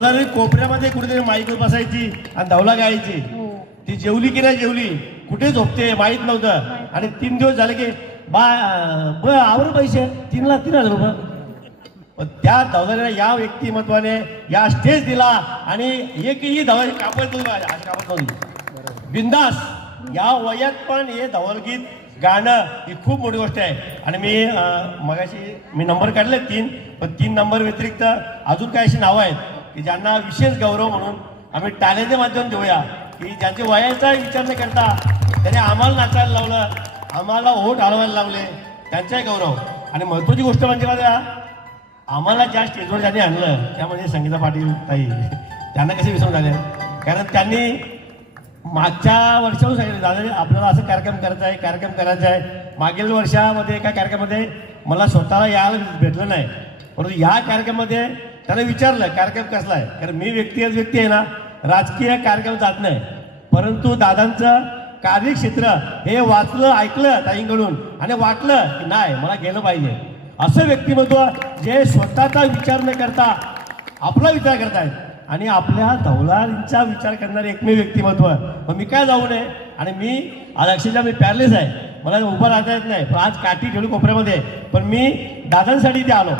कोपऱ्यामध्ये कुठेतरी माईक बसायची आणि धवला गायची हो. ती जेवली की नाही जेवली कुठे झोपते माहीत नव्हतं. आणि तीन दिवस झाले की बा ब आवर पैसे तीन लाख तीन हजार रुपये पण त्या धवलाने या व्यक्तिमत्वाने या स्टेज दिला आणि एकही धवल कापत नव्हती आज कापत नव्हती. बिंदास. या वयात पण हे धवलगीत गाणं ही खूप मोठी गोष्ट आहे. आणि मी मगाशी मी नंबर काढले तीन पण तीन नंबर व्यतिरिक्त अजून काही अशी नावं आहेत. की ज्यांना विशेष गौरव म्हणून आम्ही टाळेचे माध्यम देऊया की ज्यांच्या वयाचा विचार न करता त्याने आम्हाला नाचायला लावलं आम्हाला ओट हलवायला लावले त्यांचाही गौरव. आणि महत्वाची गोष्ट म्हणजे माझ्या आम्हाला ज्या स्टेजवर ज्यांनी आणलं त्यामध्ये संगीता पाटील ताई त्यांना कसे विसरून झाले कारण त्यांनी मागच्या वर्षाहून सांगितलं दादा आपल्याला असं कार्यक्रम करायचा आहे कार्यक्रम करायचा आहे. मागील वर्षामध्ये एका कार्यक्रमामध्ये मला स्वतःला यायला भेटलं नाही. परंतु या कार्यक्रमामध्ये त्याला विचारलं कार्यक्रम कसला आहे? कारण मी व्यक्तिगत व्यक्ती आहे ना राजकीय कार्यक्रम जात नाही. परंतु दादांचं कार्यक्षेत्र हे वाचलं ऐकलं ताईंकडून आणि वाटलं की नाही मला गेलं पाहिजे. असं व्यक्तिमत्व जे स्वतःचा विचार न करता आपला विचार करतायत आणि आपल्या धवलांचा विचार करणारे एकमेव व्यक्तिमत्व. मग मी काय जाऊ नये? आणि मी अक्षरशः मी पॅरलेस आहे. मला उभं राहता येत नाही. पण आज काठी ठेवली कोपऱ्यामध्ये. पण मी दादांसाठी ते आलो.